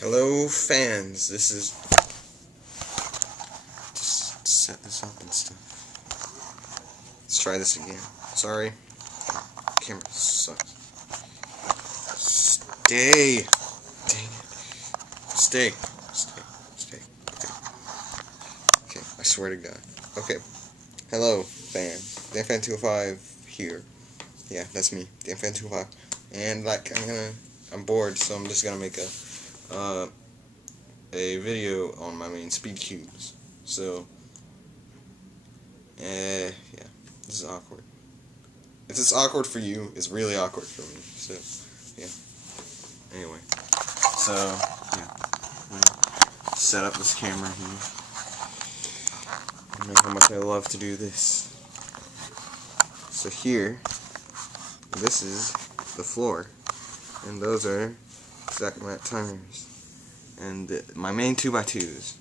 Hello, fans. This is just set this up and stuff. Let's try this again. Sorry, camera sucks. Stay. Dang it. Stay. Okay. Okay. I swear to God. Okay. Hello, fan. DanFan205 here. Yeah, that's me. DanFan205. And I'm bored, so I'm just gonna make a video on my main speed cubes. So, yeah, this is awkward. If it's awkward for you, it's really awkward for me. So, yeah. Anyway, so yeah, set up this camera here. You know how much I love to do this. So here, this is the floor, and those are exact mat timers. And my main 2x2s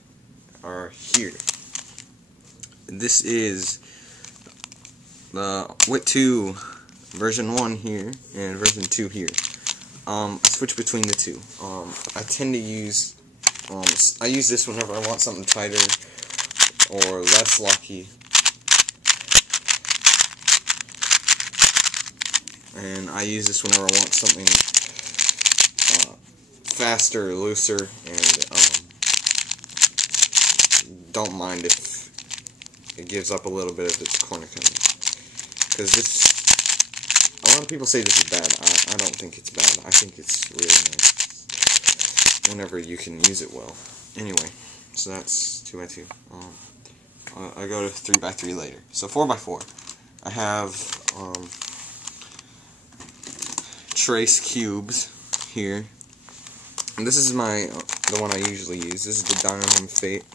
are here. This is the WIT2 version 1 here and version 2 here. I switch between the two. I tend to use, I use this whenever I want something tighter or less locky. And I use this whenever I want something faster, looser, and don't mind if it gives up a little bit of its corner cutting. Because a lot of people say this is bad. I don't think it's bad. I think it's really nice whenever you can use it well. Anyway, so that's 2x2. I go to 3x3 later. So 4x4. I have trace cubes here. And this is the one I usually use. This is the Dynamum Fate.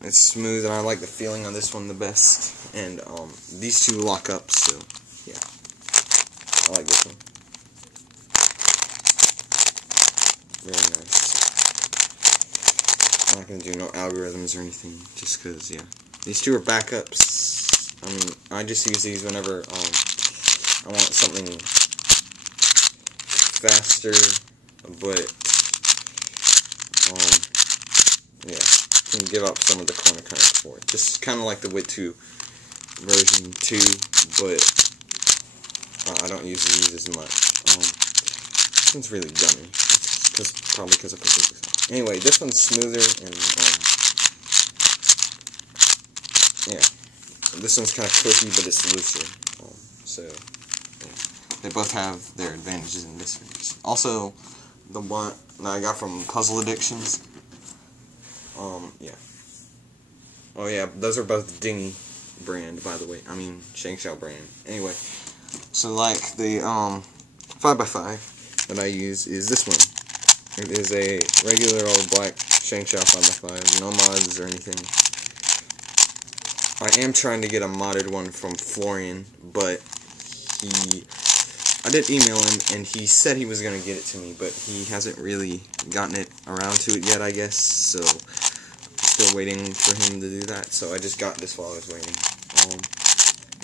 It's smooth, and I like the feeling on this one the best. And these two lock up, so yeah, I like this one. Very nice. I'm not gonna do no algorithms or anything, just cause yeah, these two are backups. I mean, I just use these whenever I want something faster, but yeah, can give up some of the corner cutting for it. Just kind of like the WIT2 version 2, but I don't use these as much. This one's really gummy, probably because I put this on. Anyway, this one's smoother, and yeah, this one's kind of cushy, but it's looser. So yeah. They both have their advantages and disadvantages. Also, the one that I got from Puzzle Addictions. Yeah. Oh yeah, those are both Dingy brand, by the way. I mean, ShengShou brand. Anyway, so like the 5x5 that I use is this one. It is a regular old black ShengShou 5x5, no mods or anything. I am trying to get a modded one from Florian, but I did email him, and he said he was going to get it to me, but he hasn't really gotten it around to it yet, I guess, so still waiting for him to do that. So I just got this while I was waiting. And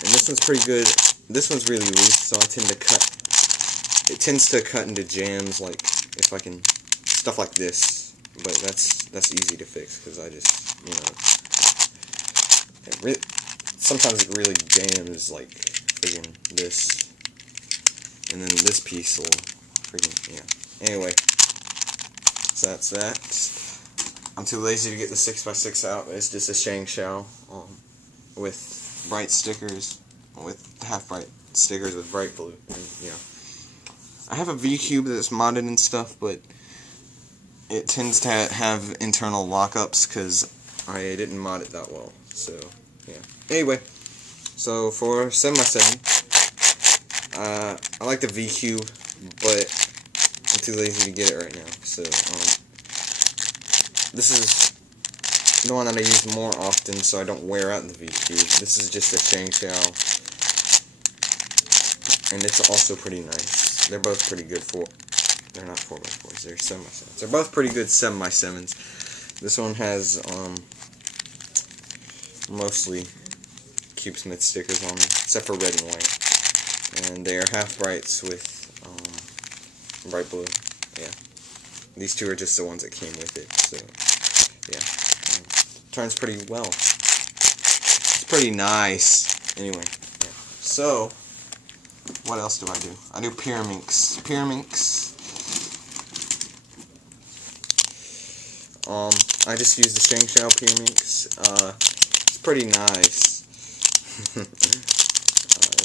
this one's pretty good. This one's really loose, so I tend to it tends to cut into jams, like if I can, stuff like this, but that's easy to fix, because I just, you know, sometimes it really jams, like friggin' this. And then this piece will freaking, yeah. Anyway, so that's that. I'm too lazy to get the 6x6 out. It's just a ShengShou with bright stickers, with half-bright stickers with bright blue. And, yeah. I have a V-Cube that's modded and stuff, but it tends to have internal lockups because I didn't mod it that well. So, yeah. Anyway, so for 7x7, I like the V-Cube, but I'm too lazy to get it right now. So, this is the one that I use more often, so I don't wear out the V-Cube. This is just a ShengShou, and it's also pretty nice. They're both pretty good they're not 4x4s, they're 7x7s. They're both pretty good 7x7s. This one has, mostly CubeSmith stickers on it, except for red and white. And they are half brights with bright blue. Yeah. These two are just the ones that came with it, so, yeah. Turns pretty well. It's pretty nice. Anyway, yeah. So, what else do? I do Pyraminx. I just use the ShengShou Pyraminx. It's pretty nice.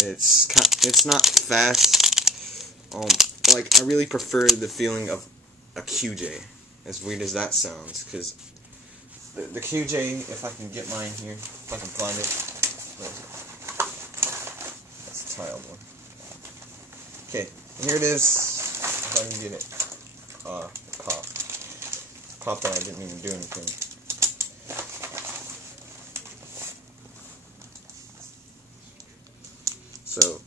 It's not fast. Like, I really prefer the feeling of a QJ, as weird as that sounds, because the QJ, if I can get mine here, if I can find it, that's a tiled one. Okay, here it is, if I can get it. Popped out, I didn't even do anything. So,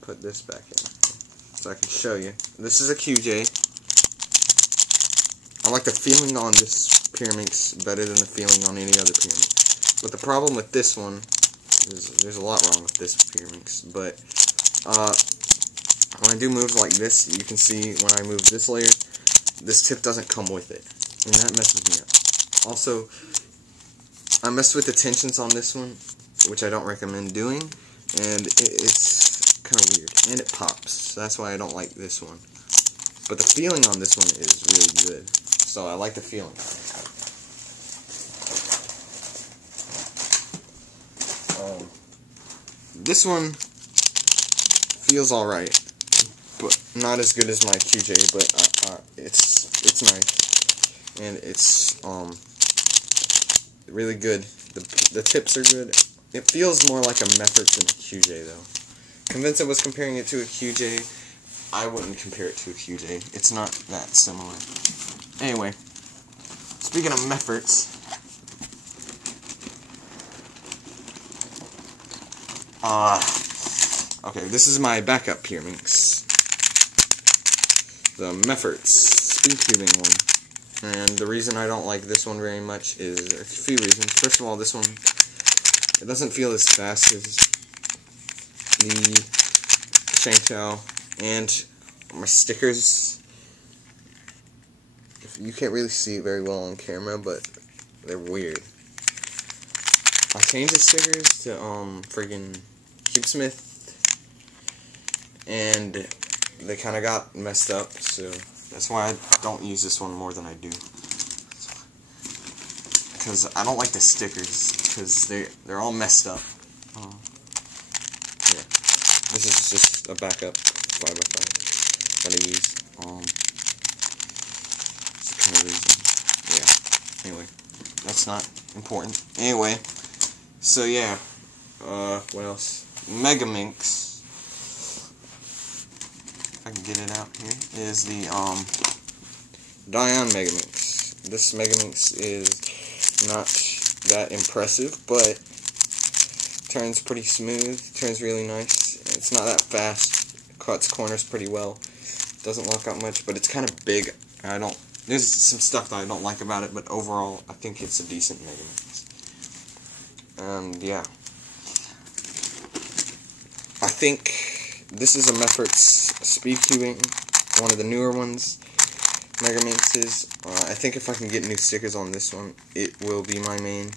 put this back in, so I can show you. This is a QJ. I like the feeling on this Pyraminx better than the feeling on any other Pyraminx. But the problem with this one is there's a lot wrong with this Pyraminx. But when I do moves like this, you can see when I move this layer, this tip doesn't come with it, and that messes me up. Also, I messed with the tensions on this one, which I don't recommend doing, and it's kind of weird, and it pops. So that's why I don't like this one. But the feeling on this one is really good. So I like the feeling. This one feels alright, but not as good as my QJ. But it's nice, and it's really good. The tips are good. It feels more like a Mefferts than a QJ though. Convincent was comparing it to a QJ. I wouldn't compare it to a QJ. It's not that similar. Anyway, speaking of Mefferts, okay, this is my backup Pyraminx, the Mefferts speed cubing one. And the reason I don't like this one very much is a few reasons. First of all, this one, it doesn't feel as fast as the ShengShou, and my stickers, you can't really see it very well on camera, but they're weird. I changed the stickers to friggin' Cubesmith, and they kind of got messed up, so that's why I don't use this one more than I do. Because I don't like the stickers, because they're all messed up. Yeah, this is just a backup 5x5 that I use. It's the kind of reason. Yeah. Anyway, that's not important. Anyway, so yeah. What else? Megaminx. If I can get it out here, is the Dion Megaminx. This Megaminx is not that impressive, but turns pretty smooth. Turns really nice. It's not that fast. Cuts corners pretty well. Doesn't lock out much, but it's kind of big. There's some stuff that I don't like about it, but overall, I think it's a decent Megaminx. And yeah, I think this is a Mefferts speed cubing, one of the newer ones, Megaminxes. I think if I can get new stickers on this one, it will be my main,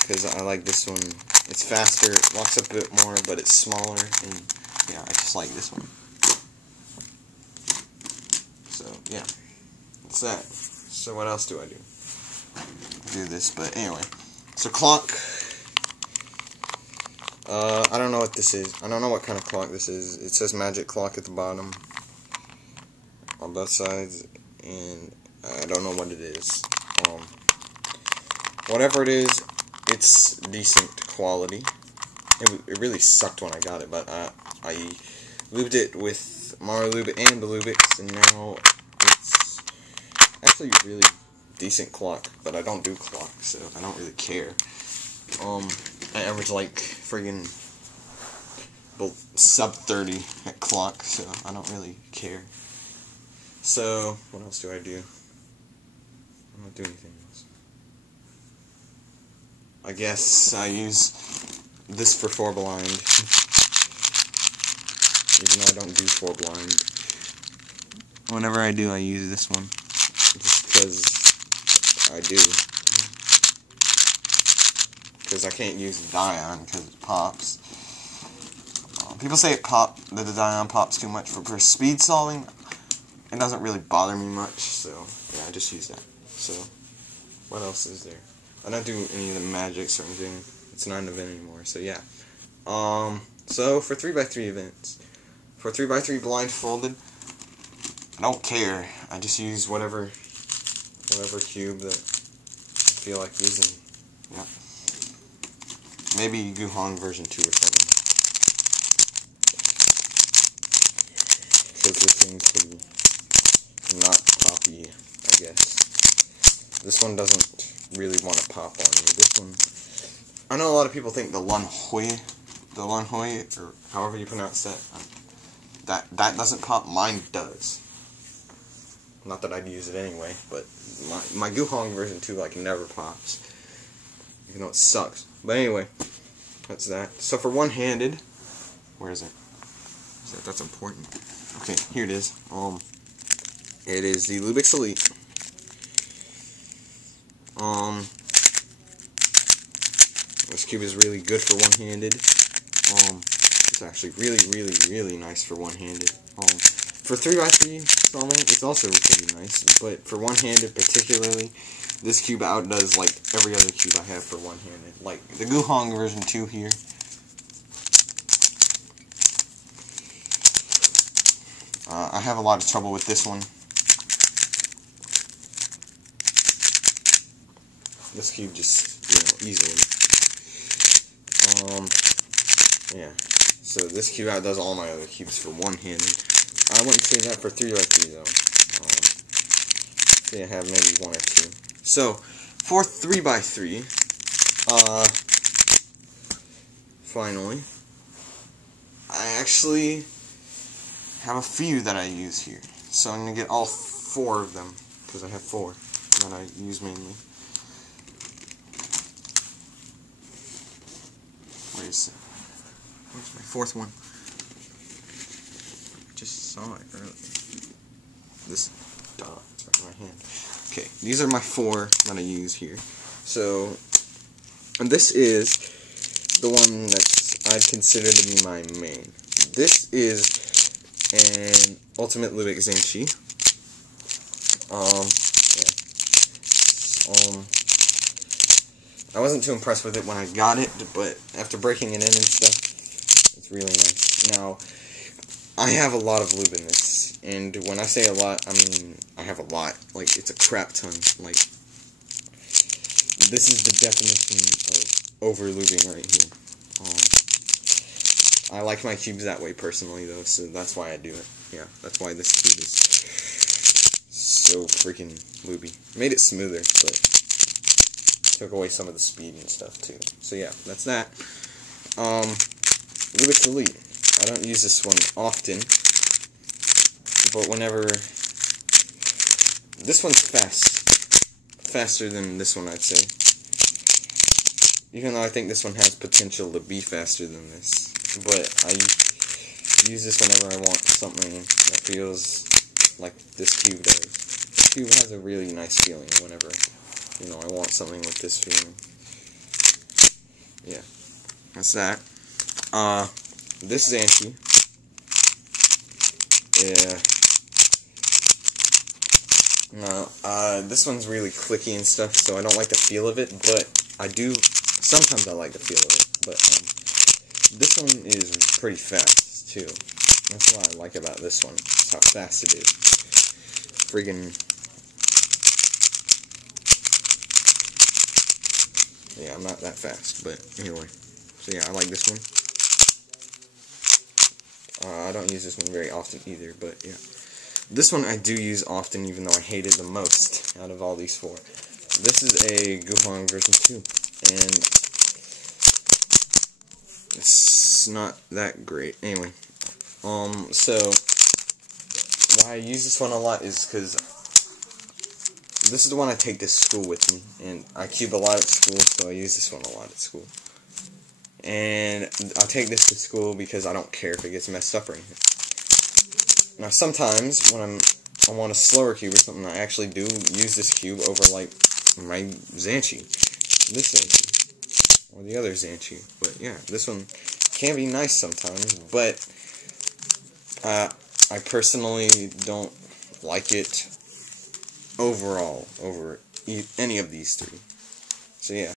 because I like this one. It's faster, it locks up a bit more, but it's smaller, and yeah, I just like this one. So yeah, that's that. So what else do I do? Do this, but anyway. So clock. I don't know what this is. I don't know what kind of clock this is. It says Magic Clock at the bottom on both sides, and I don't know what it is. Whatever it is, it's decent quality. It really sucked when I got it, but I lubed it with Marlube and Belubix, and now it's actually really decent clock. But I don't do clock, so I don't really care. I average like friggin' sub 30 at clock, so I don't really care. So what else do? I don't do anything else. I guess I use this for 4 blind, even though I don't do 4 blind. whenever I do, I use this one. Just because I do. Because I can't use the Dion because it pops. People say that the Dion pops too much for speed solving. It doesn't really bother me much, so yeah, I just use that. So, what else is there? I don't do any of the magics or anything. It's not an event anymore, so yeah. So for 3x3 events, for 3x3 blindfolded, I don't care. I just use whatever cube that I feel like using. Yeah. Maybe Guhong version 2 or something. Because this thing's pretty not poppy, I guess. This one doesn't really want to pop on me. This one, I know a lot of people think the Lunhui, or however you pronounce that, that doesn't pop. Mine does. Not that I'd use it anyway, but my Guhong version 2 like never pops. Even though it sucks. But anyway, that's that. So for one-handed, where is it? That's important. Okay, here it is. It is the Lubix Elite. This cube is really good for one-handed. It's actually really nice for one-handed. For 3x3 solving, it's also pretty nice, but for one-handed particularly, this cube outdoes like every other cube I have for one-handed. Like the Guhong version 2 here. I have a lot of trouble with this one. This cube just, easily. Yeah. So this cube outdoes all my other cubes for one-handed. I wouldn't say that for 3x3 though. I have maybe one or two. So for 3x3, finally, I actually have a few that I use here. So I'm gonna get all 4 of them because I have 4 that I use mainly. Wait a second. Where's my 4th one? I just saw it earlier. This dot, it's right in my hand. Okay, these are my 4 that I use here. So, and this is the one that I'd consider to be my main. This is an Ultimate Lubix Zanchi. I wasn't too impressed with it when I got it, but after breaking it in and stuff, it's really nice. Now, I have a lot of lube in this, and when I say a lot, I mean I have a lot. Like, it's a crap ton. Like, this is the definition of over-lubing right here. I like my cubes that way personally, though, so that's why I do it. Yeah, that's why this cube is so freaking lubey. Made it smoother, but took away some of the speed and stuff, too. So yeah, that's that. Lubix Elite. I don't use this one often, but whenever... This one's faster than this one, I'd say. Even though I think this one has potential to be faster than this. But I use this whenever I want something that feels like this cube does. This cube has a really nice feeling whenever, I want something with this feeling. Yeah. That's that. This Zanchi. Yeah. This one's really clicky and stuff, so I don't like the feel of it, but sometimes I like the feel of it, but, this one is pretty fast, too. That's what I like about this one, is how fast it is. Friggin'... Yeah, I'm not that fast, but anyway. So yeah, I like this one. I don't use this one very often either, but yeah. This one I do use often, even though I hate it the most out of all these 4. This is a Guhong version 2, and it's not that great. Anyway, so why I use this one a lot is because this is the one I take to school with me, and I cube a lot at school, so I use this one a lot at school. And I take this to school because I don't care if it gets messed up or anything. Now sometimes when I'm I want a slower cube or something, I actually do use this cube over, like, my Zhanchi. This Zhanchi. Or the other Zhanchi. But, yeah, this one can be nice sometimes, but I personally don't like it overall over any of these three. So, yeah.